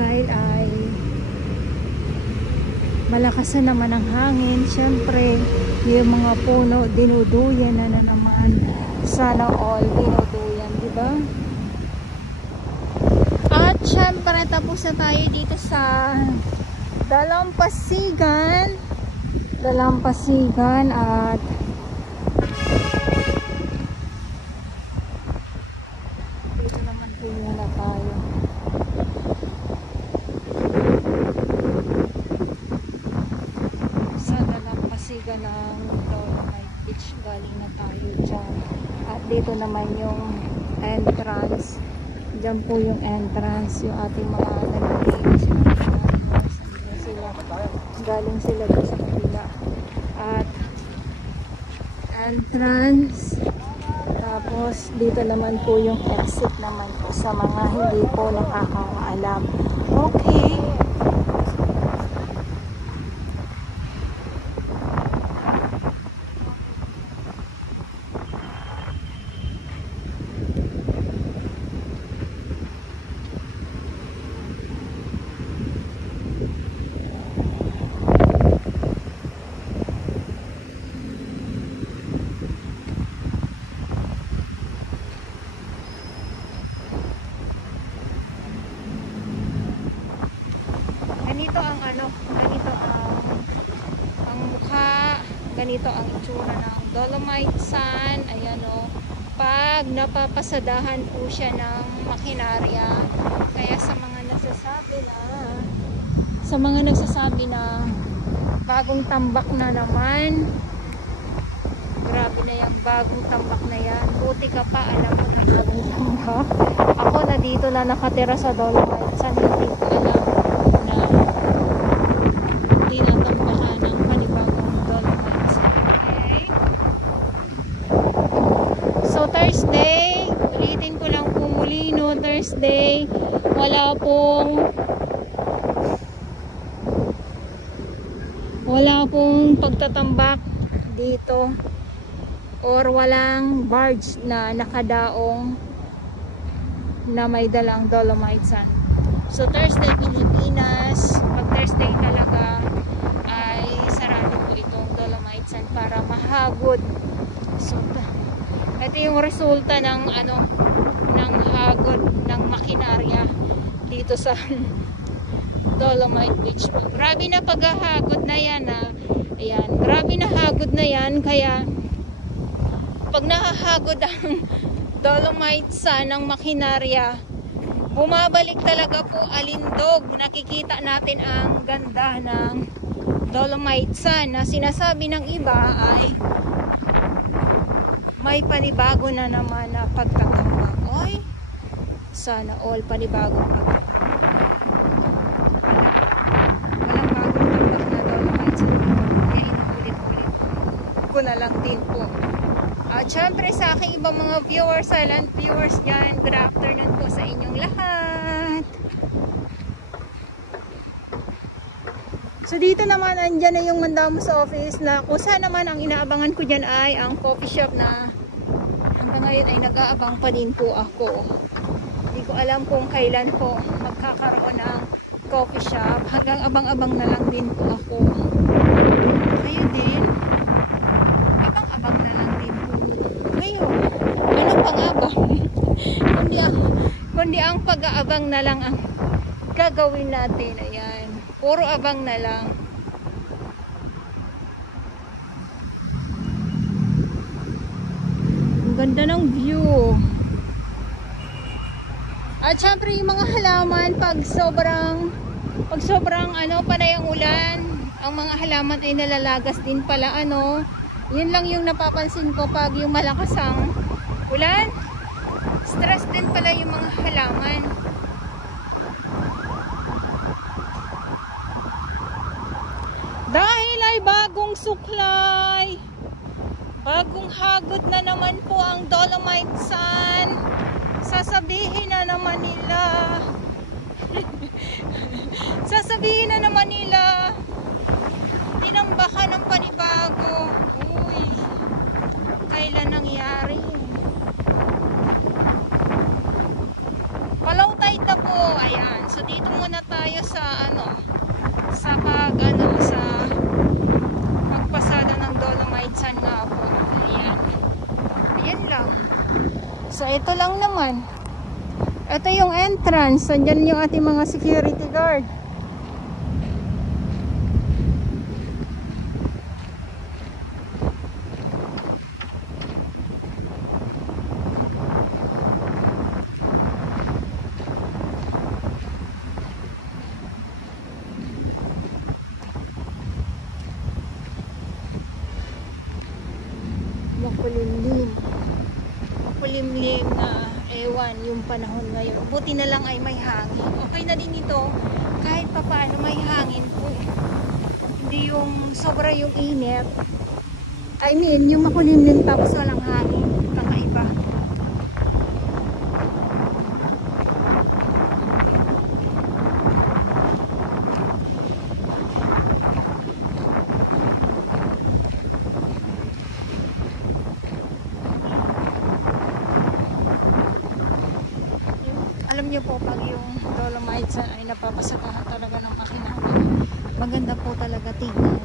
dahil ay malakas na naman ang hangin. Syempre yung mga puno dinuduyan na naman. Sana all dinuduyan, diba? At syempre tapos na tayo dito sa Dalampasigan at dito naman po muna tayo. Sa Dalampasigan ng Dolomite Beach, galing na tayo dyan. At dito naman yung entrance. Diyan po yung entrance, yung ating mga nalilis. Galing sila doon sa kabila. At entrance. Tapos dito naman po yung exit naman po sa mga hindi po nakakaalam. Okay. Ganito ang itsura ng Dolomite Sand. Ayan o. Pag napapasadahan po siya ng makinarya. Kaya sa mga nagsasabi na bagong tambak na naman. Grabe na yung bagong tambak na yan. Buti ka pa, alam mo na bagong tambak. Ako na dito na nakatira sa Dolomite Sand. Hindi ko alam na tinatambakan ng panibagong Dolomite Sand. Okay. So Thursday, ulitin ko lang po muli, no, Thursday, wala pong pagtatambak dito or walang barge na nakadaong na may dalang Dolomite Sand. So Thursday Pilipinas, pag Thursday talaga ay sarado po itong Dolomite Sand para mahagod. So ito yung resulta ng ng hagod ng makinarya dito sa Dolomite Beach. Grabe na paghahagod na yan ayan, grabe na hagod na yan. Kaya pag nahahagod ang Dolomite Sand ng makinarya, bumabalik talaga po alindog. Nakikita natin ang ganda ng Dolomite Sand na sinasabi ng iba ay may panibago na naman na pagtatambak. Oy, sana all panibagong pagtatambak. Walang bagong tambak na Dolomite Sand. Kaya inuulit-ulit ko na lang din po. At syempre sa aking ibang mga viewers, silent viewers dyan, good afternoon po sa inyong lahat. So dito naman, andyan na yung mandamo sa office na kung saan naman ang inaabangan ko dyan ay ang coffee shop na hanggang ngayon ay nag-aabang pa din po ako. Hindi ko alam kung kailan po magkakaroon ng coffee shop. Hanggang abang-abang na lang din po ako. Kayo din? Abang-abang na lang din po kayo. Anong pang-abang? kundi ang pag-aabang na lang ang gagawin natin. Ayan. Puro abang na lang. Ang ganda ng view. At syempre yung mga halaman pag sobrang panay ang ulan, ang mga halaman ay nalalagas din pala Yun lang yung napapansin ko pag yung malakas ang ulan. Stress din pala yung mga halaman. Dahil ay bagong suklay, bagong hagod na naman po ang Dolomite Sand. Sasabihin na naman nila tinambakan ng panibago. Uy, kailan nangyari? Palaw tide na po. Ayan, so dito muna tayo. tayo sa sa pagpasada ng Dolomite Sun nga po. Ayan. Ayan lang. So ito lang naman. Ito yung entrance. Andyan yung ating mga security guard. Makulimlim na ewan yung panahon ngayon. Buti na lang ay may hangin. Okay na din ito kahit pa paano may hangin po. Hindi yung sobra yung init. I mean yung makulimlim tapos walang hangin. Kakaiba. Alam niyo po, pag yung Dolomite Sun ay napapasagahan talaga ng makinang, maganda po talaga tignan.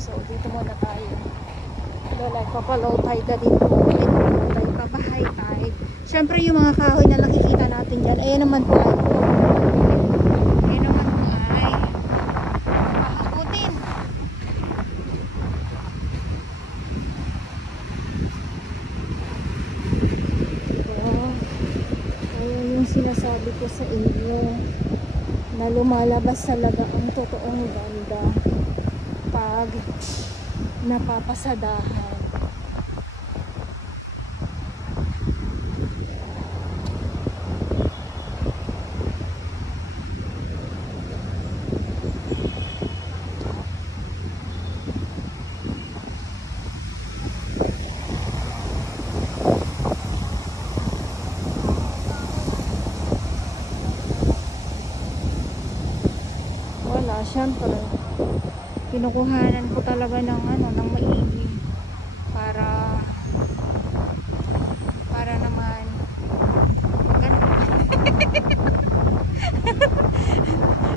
So dito muna tayo. Papalow tide na din po. Papahay tide. Siyempre yung mga kahoy na nakikita natin dyan, ayan naman po ay pahakutin. Ayan yung sinasabi ko sa inyo na lumalabas talaga ang totoong ganda pag napapasadahan. Siyempre kinukuhanan ko talaga ng ng maigi para naman maganda.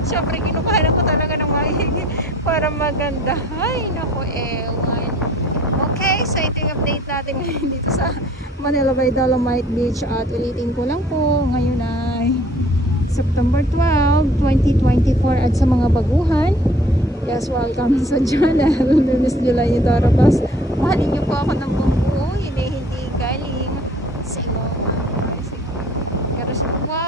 Siyempre kinukuhanan ko talaga ng maigi para maganda. Ay naku, ewan. Okay, so ito yung update natin ngayon dito sa Manila by Dolomite Beach, at ulitin ko lang po, ngayon ay September 12, 2024, at sa mga baguhan, yes, welcome sa channel. Miss July ni Dora Bas. Mahalin niyo po ako ng buong buo, hindi galing sa iyo. Pero sa buwan.